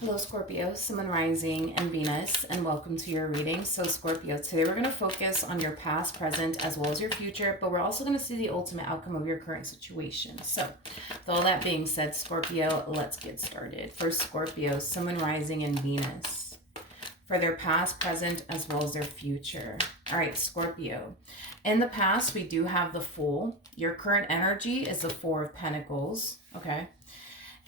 Hello, Scorpio, Sun, Moon, Rising, and Venus, and welcome to your reading. So, Scorpio, today we're going to focus on your past, present, as well as your future, but we're also going to see the ultimate outcome of your current situation. So, with all that being said, Scorpio, let's get started. For Scorpio, Sun, Moon, Rising, and Venus, for their past, present, as well as their future. All right, Scorpio. In the past, we do have the Fool. Your current energy is the Four of Pentacles. Okay.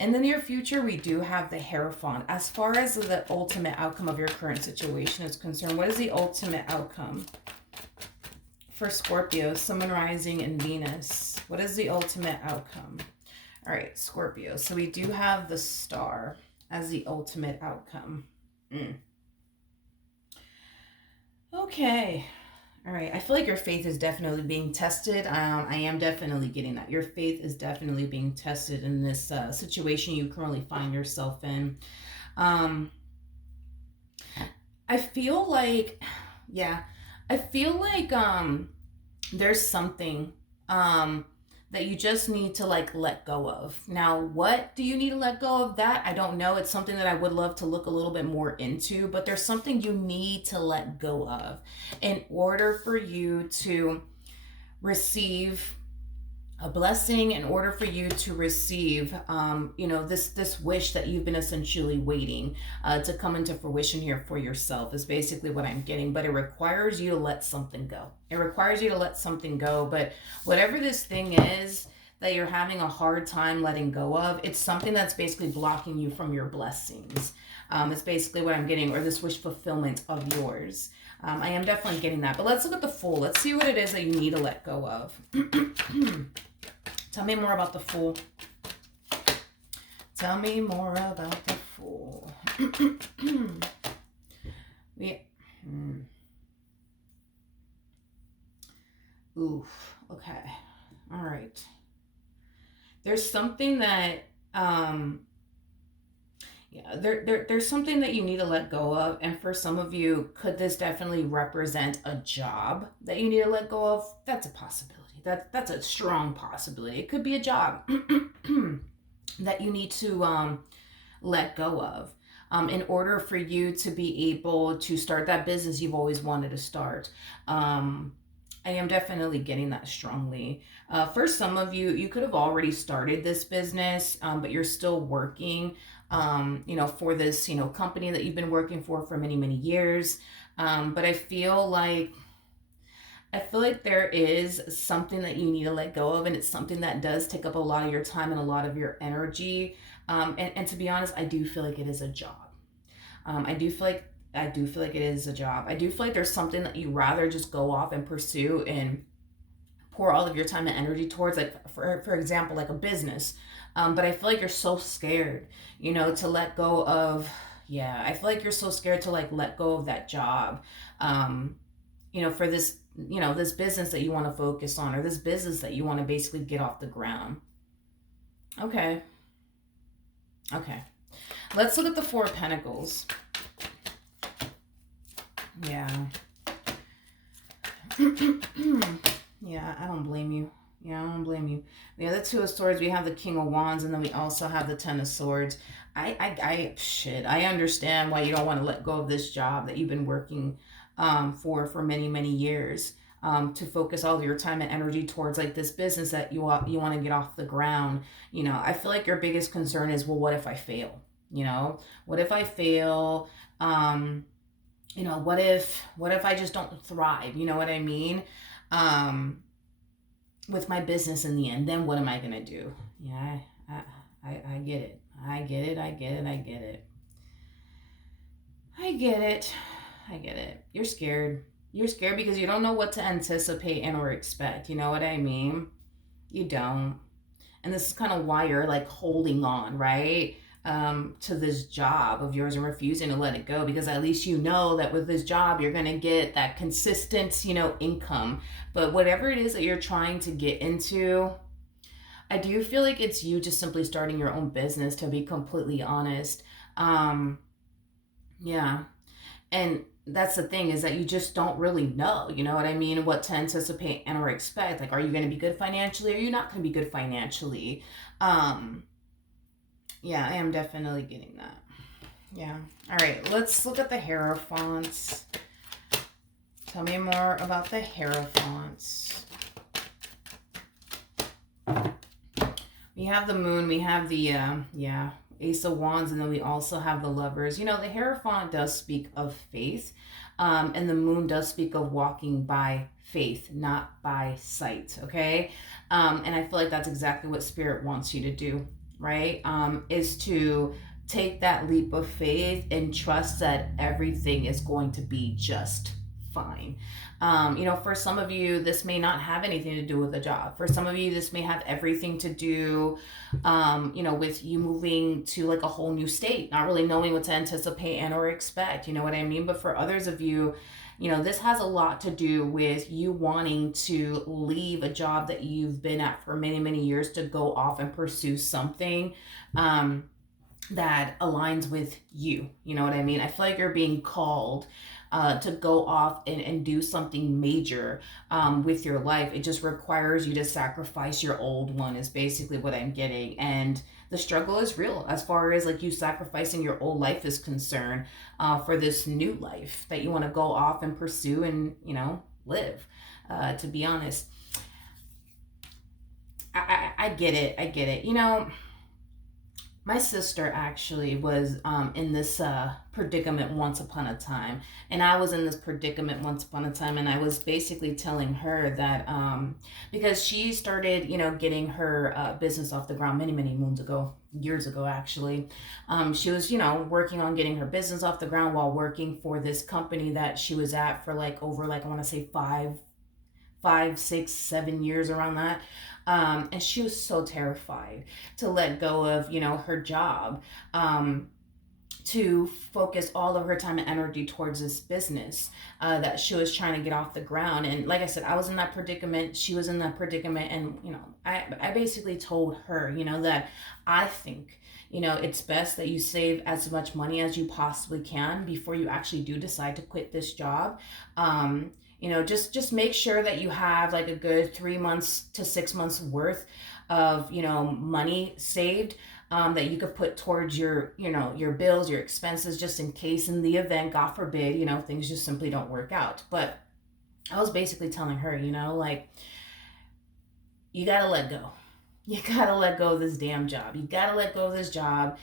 In the near future, we do have the Hierophant. As far as the ultimate outcome of your current situation is concerned, what is the ultimate outcome for Scorpio, Sun, Moon, Rising, and Venus? What is the ultimate outcome? All right, Scorpio. So we do have the Star as the ultimate outcome. Okay. All right. I feel like your faith is definitely being tested. I am definitely getting that. Your faith is definitely being tested in this situation you currently find yourself in. I feel like, yeah, I feel like there's something that you just need to like let go of. Now, what do you need to let go of? That I don't know. It's something that I would love to look a little bit more into, but there's something you need to let go of in order for you to receive a blessing, in order for you to receive this wish that you've been essentially waiting to come into fruition here for yourself, is basically what I'm getting. But it requires you to let something go. It requires you to let something go. But whatever this thing is that you're having a hard time letting go of, it's something that's basically blocking you from your blessings. It's basically what I'm getting, or this wish fulfillment of yours. I am definitely getting that. But let's look at the Fool. Let's see what it is that you need to let go of. Tell me more about the Fool. Tell me more about the Fool. Oof. Okay. All right. There's something that there's something that you need to let go of, and for some of you, could this definitely represent a job that you need to let go of? That's a possibility. That's a strong possibility. It could be a job that you need to let go of in order for you to be able to start that business you've always wanted to start. I am definitely getting that strongly. For some of you, you could have already started this business, but you're still working, for this, company that you've been working for many, many years. But I feel like there is something that you need to let go of, and it's something that does take up a lot of your time and a lot of your energy. And to be honest, I do feel like it is a job. I do feel like it is a job. I do feel like there's something that you rather just go off and pursue and pour all of your time and energy towards, like for example, like a business. But I feel like you're so scared, to let go of. Yeah, I feel like you're so scared to like let go of that job. For this business that you want to focus on, or this business that you want to basically get off the ground. Okay. Okay. Let's look at the Four of Pentacles. Yeah. Yeah, I don't blame you. Yeah, I don't blame you. We have the Two of Swords, we have the King of Wands, and then we also have the Ten of Swords. I understand why you don't want to let go of this job that you've been working for many, many years. To focus all of your time and energy towards like this business that you want to get off the ground. I feel like your biggest concern is, well, what if I fail? What if I fail? What if I just don't thrive? You know what I mean? With my business in the end, then what am I gonna do? Yeah, I get it. I get it. I get it. I get it. I get it. I get it. You're scared. You're scared because you don't know what to anticipate and or expect. You know what I mean? You don't. And this is kind of why you're like holding on, right? To this job of yours and refusing to let it go, because at least you know that with this job you're going to get that consistent, income. But whatever it is that you're trying to get into, I do feel like it's you just simply starting your own business, to be completely honest. Yeah. And that's the thing, is that you just don't really know, you know what I mean, what to anticipate and or expect. Like, are you going to be good financially? Are you not going to be good financially? Yeah, I am definitely getting that. Yeah. All right. Let's look at the Hierophants. Tell me more about the Hierophants. We have the Moon. We have the yeah, Ace of Wands, and then we also have the Lovers. You know, the Hierophant does speak of faith, and the Moon does speak of walking by faith, not by sight. Okay, and I feel like that's exactly what Spirit wants you to do. Right? Is to take that leap of faith and trust that everything is going to be just fine. You know, for some of you, this may not have anything to do with a job. For some of you, this may have everything to do, you know, with you moving to like a whole new state, not really knowing what to anticipate and or expect. You know what I mean? But for others of you, you know, this has a lot to do with you wanting to leave a job that you've been at for many, many years to go off and pursue something. That aligns with you. You know what I mean? I feel like you're being called to go off and do something major with your life. It just requires you to sacrifice your old one, is basically what I'm getting. And the struggle is real as far as like you sacrificing your old life is concerned for this new life that you want to go off and pursue and, you know, live. To be honest, I get it. I get it. You know, my sister actually was in this predicament once upon a time, and I was in this predicament once upon a time, and I was basically telling her that because she started, you know, getting her business off the ground many, many moons ago, years ago actually. She was, you know, working on getting her business off the ground while working for this company that she was at for like over like I want to say 5, 6, 7 years around that. And she was so terrified to let go of, you know, her job, to focus all of her time and energy towards this business that she was trying to get off the ground. And like I said, I was in that predicament. She was in that predicament. And, you know, I basically told her, you know, that I think, you know, it's best that you save as much money as you possibly can before you actually do decide to quit this job. You know, just make sure that you have like a good 3 months to 6 months worth of, you know, money saved, that you could put towards your, you know, your bills, your expenses, just in case in the event, God forbid, you know, things just simply don't work out. But I was basically telling her, you know, like, you gotta let go. You gotta let go of this damn job. You gotta let go of this job,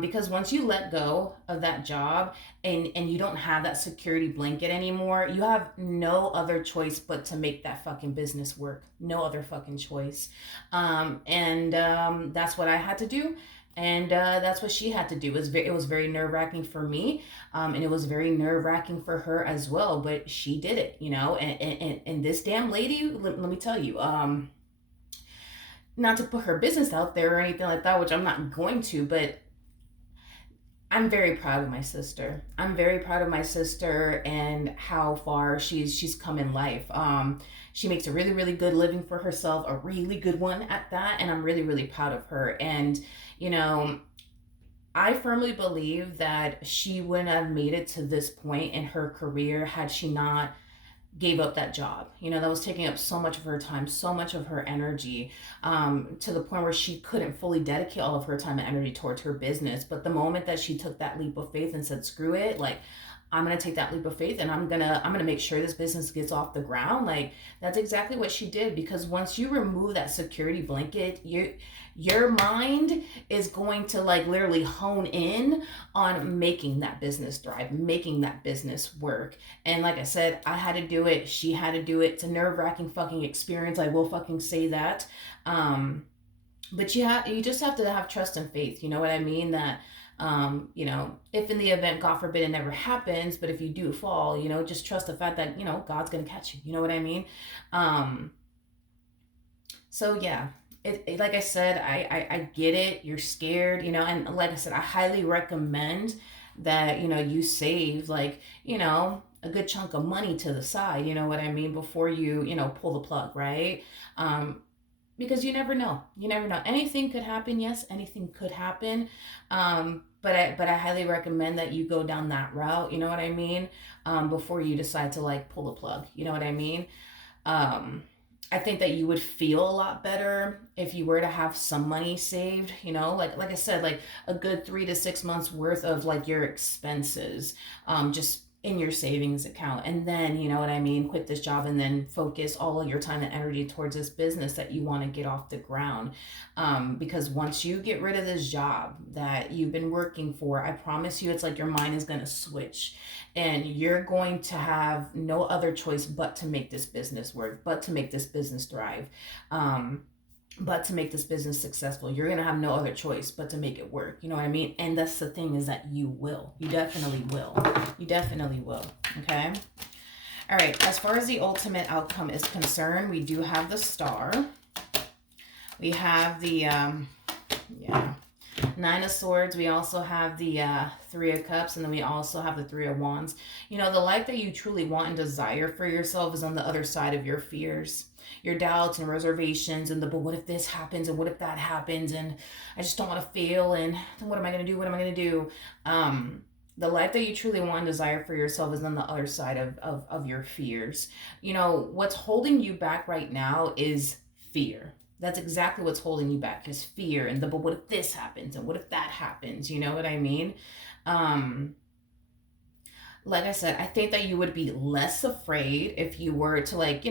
because once you let go of that job and you don't have that security blanket anymore, you have no other choice but to make that fucking business work. No other fucking choice. And that's what I had to do. And that's what she had to do. It was very nerve wracking for me, and it was very nerve wracking for her as well. But she did it, you know. And this damn lady, let me tell you, not to put her business out there or anything like that, which I'm not going to, but I'm very proud of my sister. I'm very proud of my sister and how far she's come in life. She makes a really, really good living for herself, a really good one at that, and I'm really, really proud of her. And, you know, I firmly believe that she wouldn't have made it to this point in her career had she not gave up that job. You know, that was taking up so much of her time, so much of her energy, to the point where she couldn't fully dedicate all of her time and energy towards her business. But the moment that she took that leap of faith and said, screw it, like, I'm gonna take that leap of faith and I'm gonna make sure this business gets off the ground. Like, that's exactly what she did, because once you remove that security blanket, your mind is going to like literally hone in on making that business thrive, making that business work. And like I said, I had to do it. She had to do it. It's a nerve wracking fucking experience. I will fucking say that. But you just have to have trust and faith. You know what I mean? That you know, if in the event, God forbid, it never happens, but if you do fall, you know, just trust the fact that, you know, God's gonna catch you. You know what I mean? Um, so yeah, like I said, I get it. You're scared, you know, and like I said, I highly recommend that, you know, you save like, you know, a good chunk of money to the side, you know what I mean, before you know, pull the plug, right? Because you never know. You never know. Anything could happen. Yes, anything could happen. But I highly recommend that you go down that route. You know what I mean? Before you decide to like pull the plug. You know what I mean? Um, I think that you would feel a lot better if you were to have some money saved, like I said, like a good 3 to 6 months worth of like your expenses, just in your savings account. And then, you know what I mean, quit this job and then focus all of your time and energy towards this business that you want to get off the ground. Because once you get rid of this job that you've been working for, I promise you, it's like your mind is going to switch and you're going to have no other choice but to make this business work, but to make this business thrive, um, but to make this business successful. You're going to have no other choice but to make it work. You know what I mean? And that's the thing, is that you will. You definitely will. You definitely will. Okay? All right. As far as the ultimate outcome is concerned, we do have the star. We have the, yeah. Nine of Swords. We also have the Three of Cups, and then we also have the Three of Wands. You know, the life that you truly want and desire for yourself is on the other side of your fears, your doubts and reservations, and but what if this happens, and what if that happens, and I just don't want to fail, and then what am I going to do? What am I going to do? The life that you truly want and desire for yourself is on the other side of your fears. You know, what's holding you back right now is fear. That's exactly what's holding you back, is fear and but what if this happens and what if that happens? You know what I mean? Um, like I said, I think that you would be less afraid if you were to, like,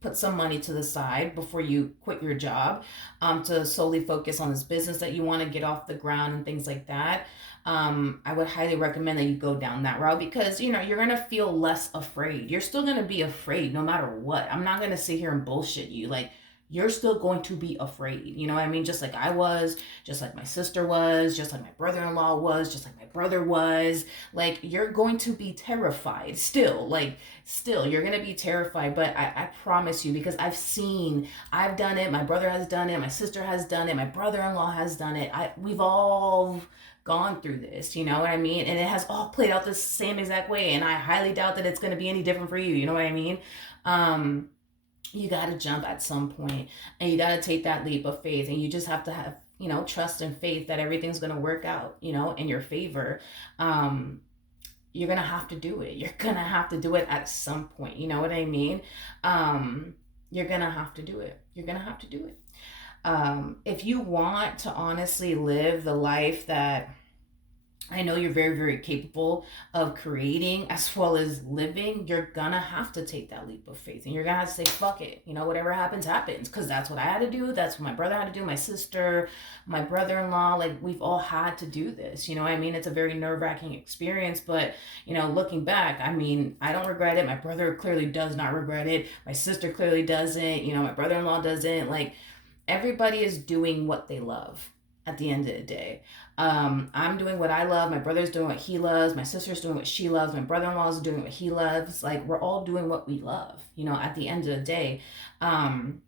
put some money to the side before you quit your job, to solely focus on this business that you want to get off the ground and things like that. I would highly recommend that you go down that route, because you're gonna feel less afraid. You're still gonna be afraid no matter what. I'm not gonna sit here and bullshit you. Like, you're still going to be afraid. You know what I mean? Just like I was, just like my sister was, just like my brother-in-law was, just like my brother was. Like, you're going to be terrified still. Like, still, you're going to be terrified. But I promise you, because I've done it. My brother has done it. My sister has done it. My brother-in-law has done it. We've all gone through this, you know what I mean? And it has all played out the same exact way. And I highly doubt that it's going to be any different for you. You know what I mean? You got to jump at some point, and you got to take that leap of faith, and you just have to have, trust and faith that everything's going to work out, in your favor. You're going to have to do it. You're going to have to do it at some point. You know what I mean? You're going to have to do it. You're going to have to do it. If you want to honestly live the life that I know you're very, very capable of creating as well as living, you're gonna have to take that leap of faith, and you're gonna have to say, fuck it. Whatever happens, happens. Because that's what I had to do. That's what my brother had to do, my sister, my brother-in-law. Like, we've all had to do this. You know what I mean? It's a very nerve-wracking experience, but, looking back, I mean, I don't regret it. My brother clearly does not regret it. My sister clearly doesn't. My brother-in-law doesn't. Like, everybody is doing what they love at the end of the day. I'm doing what I love. My brother's doing what he loves. My sister's doing what she loves. My brother-in-law is doing what he loves. Like, we're all doing what we love, at the end of the day. And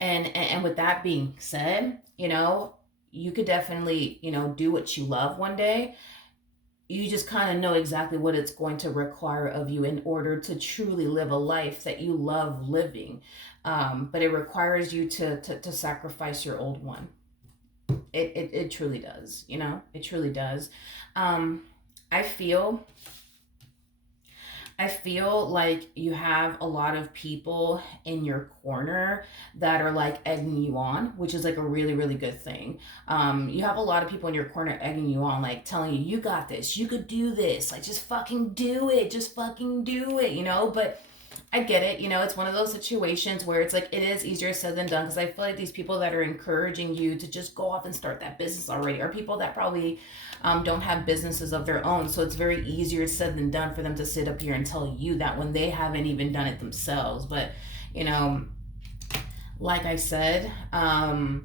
with that being said, you could definitely, do what you love one day. You just kind of know exactly what it's going to require of you in order to truly live a life that you love living. But it requires you to sacrifice your old one. It truly does, it truly does. I feel like you have a lot of people in your corner that are like egging you on, which is like a really, really good thing. You have a lot of people in your corner egging you on, like telling you, you got this, you could do this, like just fucking do it, but I get it. It's one of those situations where it's like, it is easier said than done, because I feel like these people that are encouraging you to just go off and start that business already are people that probably don't have businesses of their own. So it's very easier said than done for them to sit up here and tell you that when they haven't even done it themselves. But, like I said, I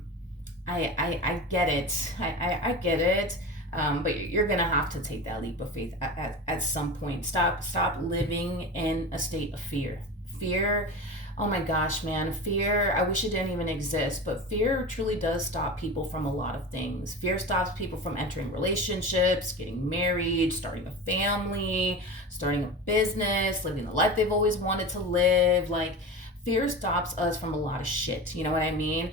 get it. I get it. But you're gonna have to take that leap of faith at some point. Stop living in a state of fear. Fear, oh my gosh, man, fear. I wish it didn't even exist, but fear truly does stop people from a lot of things. Fear stops people from entering relationships, getting married, starting a family, starting a business, living the life they've always wanted to live. Like, fear stops us from a lot of shit. You know what I mean?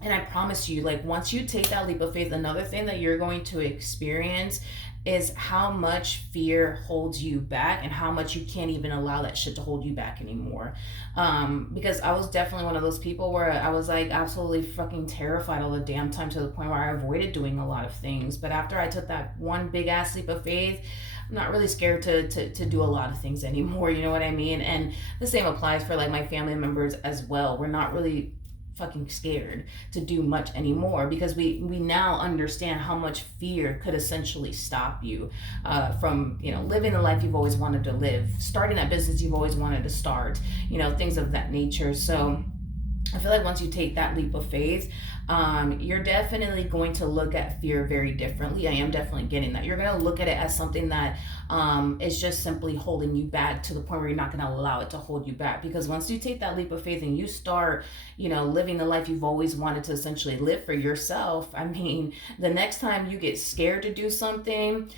And I promise you, like, once you take that leap of faith, another thing that you're going to experience is how much fear holds you back and how much you can't even allow that shit to hold you back anymore. Because I was definitely one of those people where I was like absolutely fucking terrified all the damn time, to the point where I avoided doing a lot of things. But after I took that one big ass leap of faith, I'm not really scared to do a lot of things anymore. You know what I mean? And the same applies for like my family members as well. We're not really fucking scared to do much anymore, because we now understand how much fear could essentially stop you from, you know, living the life you've always wanted to live, starting that business you've always wanted to start, you know, things of that nature. So I feel like once you take that leap of faith, you're definitely going to look at fear very differently. I am definitely getting that. You're going to look at it as something that is just simply holding you back, to the point where you're not going to allow it to hold you back. Because once you take that leap of faith and you start, you know, living the life you've always wanted to essentially live for yourself, I mean, the next time you get scared to do something,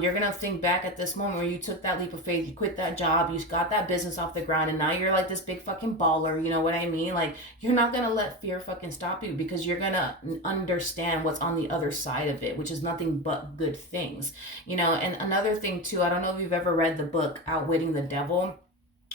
you're gonna think back at this moment where you took that leap of faith, you quit that job, you got that business off the ground, and now you're like this big fucking baller. You know what I mean? Like, you're not gonna let fear fucking stop you, because you're gonna understand what's on the other side of it, which is nothing but good things. You know, and another thing too, I don't know if you've ever read the book Outwitting the Devil,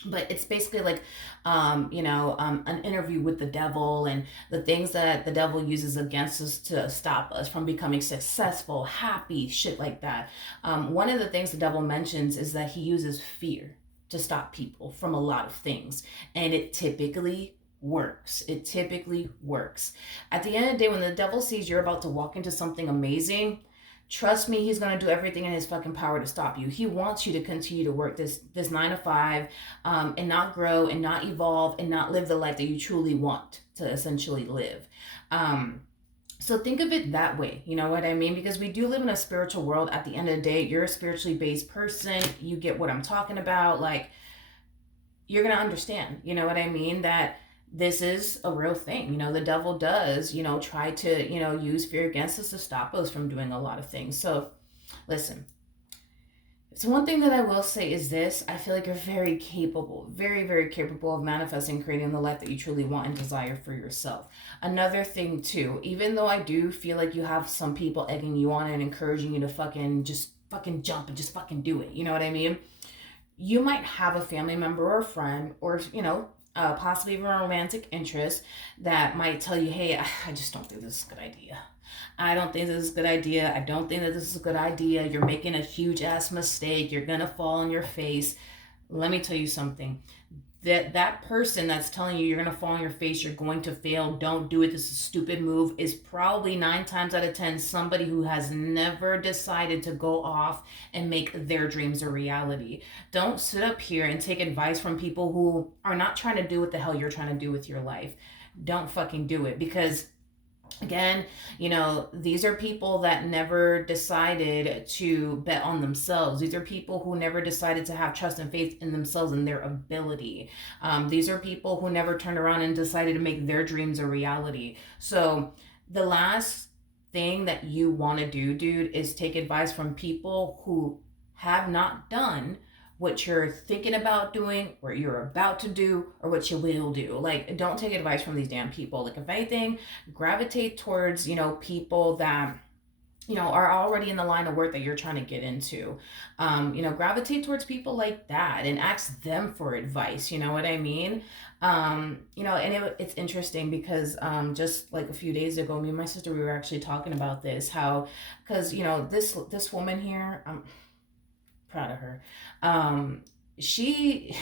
but it's basically like an interview with the devil, and the things that the devil uses against us to stop us from becoming successful, happy, shit like that. One of the things the devil mentions is that he uses fear to stop people from a lot of things, and it typically works. It typically works. At the end of the day, when the devil sees you're about to walk into something amazing, trust me, he's going to do everything in his fucking power to stop you. He wants you to continue to work this 9 to 5, and not grow and not evolve and not live the life that you truly want to essentially live. um, so think of it that way, you know what I mean? Because we do live in a spiritual world. At the end of the day, you're a spiritually based person, you get what I'm talking about. Like, you're gonna understand, you know what I mean, that this is a real thing. You know, the devil does, you know, try to, you know, use fear against us to stop us from doing a lot of things. So listen, so one thing that I will say is this: I feel like you're very capable, very, very capable of manifesting, creating the life that you truly want and desire for yourself. Another thing too, even though I do feel like you have some people egging you on and encouraging you to fucking just fucking jump and just fucking do it, you know what I mean? You might have a family member or a friend, or, you know, possibly even a romantic interest, that might tell you, hey, I just don't think this is a good idea. I don't think this is a good idea. I don't think that this is a good idea. You're making a huge ass mistake. You're going to fall on your face. Let me tell you something. That person that's telling you you're going to fall on your face, you're going to fail, don't do it, this is a stupid move, is probably 9 times out of 10 somebody who has never decided to go off and make their dreams a reality. Don't sit up here and take advice from people who are not trying to do what the hell you're trying to do with your life. Don't fucking do it, because again, you know, these are people that never decided to bet on themselves. These are people who never decided to have trust and faith in themselves and their ability. These are people who never turned around and decided to make their dreams a reality. So the last thing that you want to do, dude, is take advice from people who have not done what you're thinking about doing, what you're about to do, or what you will do. Like, don't take advice from these damn people. Like, if anything, gravitate towards, you know, people that, you know, are already in the line of work that you're trying to get into. You know, gravitate towards people like that and ask them for advice. You know what I mean? You know, and it's interesting because just like a few days ago, me and my sister, we were actually talking about this, how, because, you know, this woman here, proud of her. She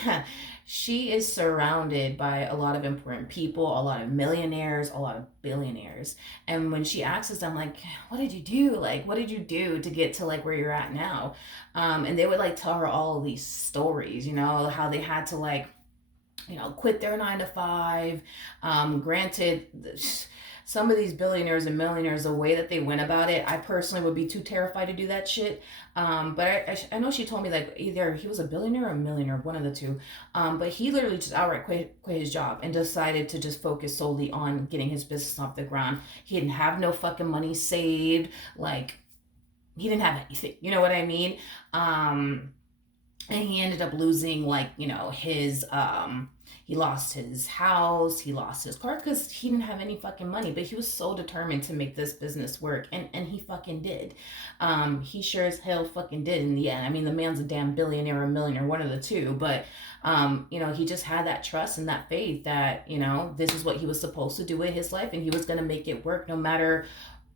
she is surrounded by a lot of important people, a lot of millionaires, a lot of billionaires. And when she asks them, like, what did you do? Like, what did you do to get to like where you're at now? And they would like tell her all of these stories, you know, how they had to like, you know, quit their 9 to 5. Granted, some of these billionaires and millionaires, the way that they went about it, I personally would be too terrified to do that shit. But I know she told me like either he was a billionaire or a millionaire, one of the two. But he literally just outright quit his job and decided to just focus solely on getting his business off the ground. He didn't have no fucking money saved. Like, he didn't have anything. You know what I mean? and he ended up losing, like, his he lost his house, he lost his car, because he didn't have any fucking money, but he was so determined to make this business work, and he fucking did. He sure as hell fucking did in the end. I mean, the man's a damn billionaire or millionaire, one of the two, but he just had that trust and that faith that, this is what he was supposed to do with his life, and he was going to make it work no matter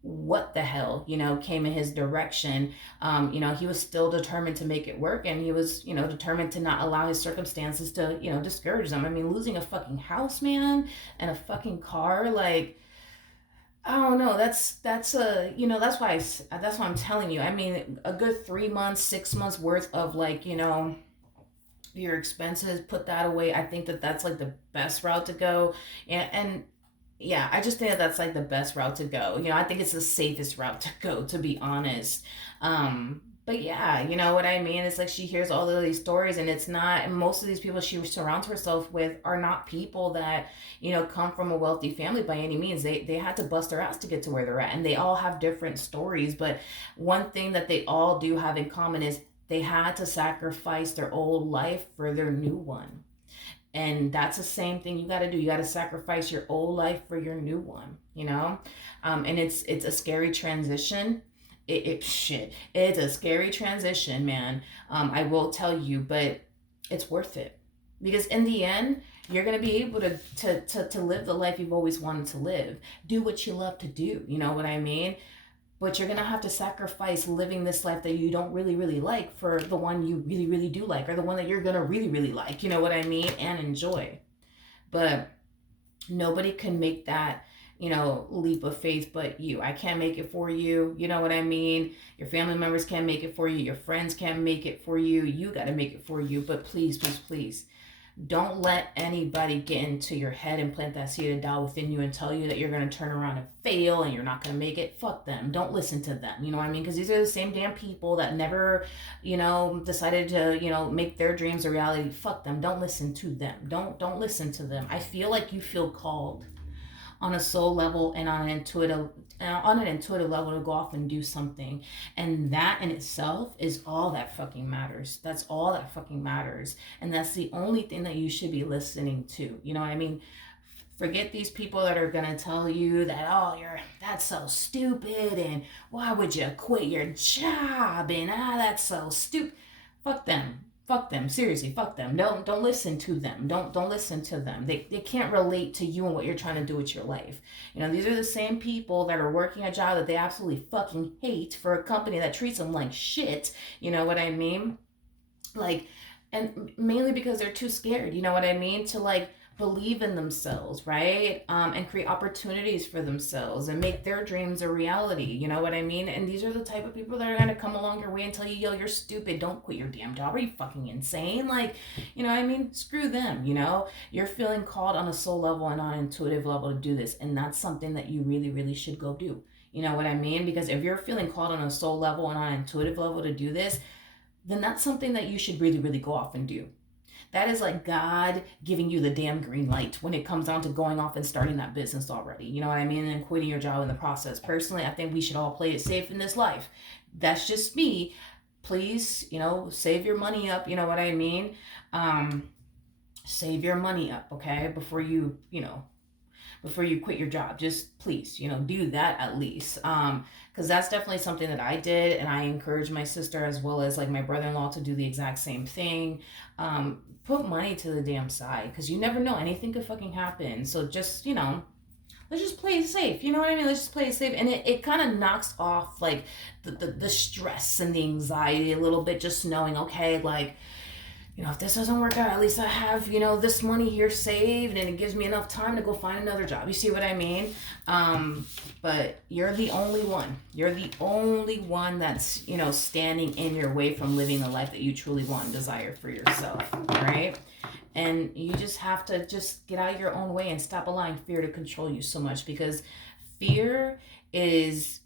what the hell, came in his direction. He was still determined to make it work, and he was, determined to not allow his circumstances to, discourage them. I mean, losing a fucking house, man, and a fucking car, like, I don't know. That's why I'm telling you. I mean, a good 3 months, 6 months worth of, like, your expenses, put that away. I think that that's like the best route to go. And yeah, I just think that that's like the best route to go. I think it's the safest route to go, to be honest. But yeah, you know what I mean? It's like she hears all of these stories, and it's not, most of these people she surrounds herself with are not people that, come from a wealthy family by any means. They had to bust their ass to get to where they're at, and they all have different stories. But one thing that they all do have in common is they had to sacrifice their old life for their new one. And that's the same thing you got to do. You got to sacrifice your old life for your new one. And it's a scary transition. It's a scary transition, man. I will tell you, but it's worth it, because in the end, you're gonna be able to live the life you've always wanted to live. Do what you love to do. You know what I mean? But you're gonna have to sacrifice living this life that you don't really really like for the one you really really do like, or the one that you're gonna really really like, you know what I mean, and enjoy. But nobody can make that, leap of faith but you. I can't make it for you, you know what I mean? Your family members can't make it for you, your friends can't make it for you. You got to make it for you. But please, please, please, don't let anybody get into your head and plant that seed of doubt within you and tell you that you're going to turn around and fail and you're not going to make it. Fuck them. Don't listen to them. You know what I mean? Because these are the same damn people that never, decided to, make their dreams a reality. Fuck them. Don't listen to them. Don't listen to them. I feel like you feel called on a soul level and on an intuitive level to go off and do something, and that in itself is all that fucking matters. That's all that fucking matters, and that's the only thing that you should be listening to. You know what I mean? Forget these people that are gonna tell you that, oh, that's so stupid, and why would you quit your job, and that's so stupid. Fuck them. Fuck them. Seriously, fuck them. Don't listen to them. Don't listen to them. They can't relate to you and what you're trying to do with your life. These are the same people that are working a job that they absolutely fucking hate for a company that treats them like shit. You know what I mean? Like, and mainly because they're too scared, you know what I mean, to like believe in themselves, right? And create opportunities for themselves and make their dreams a reality, you know what I mean? And these are the type of people that are gonna come along your way and tell you, yo, you're stupid, don't quit your damn job, are you fucking insane? Like, you know what I mean? Screw them. You're feeling called on a soul level and on an intuitive level to do this, and that's something that you really really should go do. You know what I mean? Because if you're feeling called on a soul level and on an intuitive level to do this, then that's something that you should really really go off and do. That is like God giving you the damn green light when it comes down to going off and starting that business already. You know what I mean? And quitting your job in the process. Personally, I think we should all play it safe in this life. That's just me. Please, save your money up. You know what I mean? Save your money up, okay? Before you quit your job, just please, do that at least. Because that's definitely something that I did, and I encourage my sister as well as like my brother-in-law to do the exact same thing. Put money to the damn side, because you never know, anything could fucking happen. So just, let's just play it safe. You know what I mean? Let's just play it safe. And it kind of knocks off like the stress and the anxiety a little bit, just knowing, okay, like, if this doesn't work out, at least I have, this money here saved, and it gives me enough time to go find another job. You see what I mean? But you're the only one. You're the only one that's, standing in your way from living the life that you truly want and desire for yourself. All right? And you just have to just get out of your own way and stop allowing fear to control you so much, because fear is,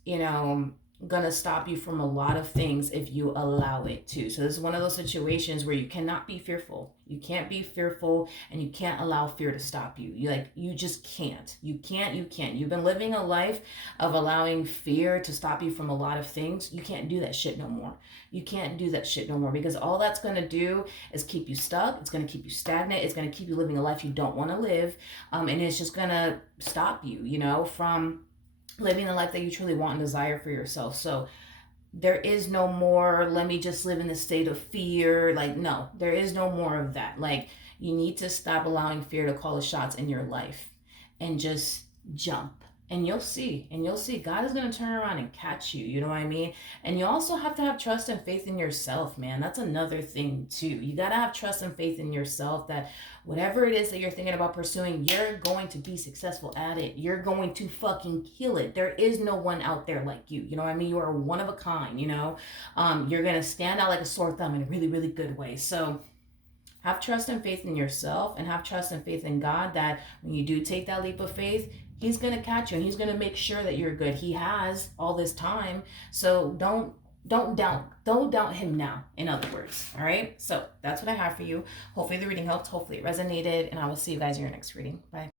gonna stop you from a lot of things if you allow it to. So this is one of those situations where you cannot be fearful. You can't be fearful, and you can't allow fear to stop you. You just can't. You can't. You've been living a life of allowing fear to stop you from a lot of things. You can't do that shit no more. You can't do that shit no more, because all that's gonna do is keep you stuck. It's gonna keep you stagnant. It's gonna keep you living a life you don't want to live, and it's just gonna stop you, from living the life that you truly want and desire for yourself. So there is no more, let me just live in the state of fear. Like, no, there is no more of that. Like, you need to stop allowing fear to call the shots in your life and just jump. And you'll see God is going to turn around and catch you. You know what I mean? And you also have to have trust and faith in yourself, man. That's another thing too. You got to have trust and faith in yourself that whatever it is that you're thinking about pursuing, you're going to be successful at it. You're going to fucking kill it. There is no one out there like you. You know what I mean? You are one of a kind. You're going to stand out like a sore thumb in a really, really good way. So have trust and faith in yourself, and have trust and faith in God that when you do take that leap of faith, He's going to catch you, and He's going to make sure that you're good. He has all this time. So don't doubt Him now, in other words. All right? So that's what I have for you. Hopefully the reading helped. Hopefully it resonated, and I will see you guys in your next reading. Bye.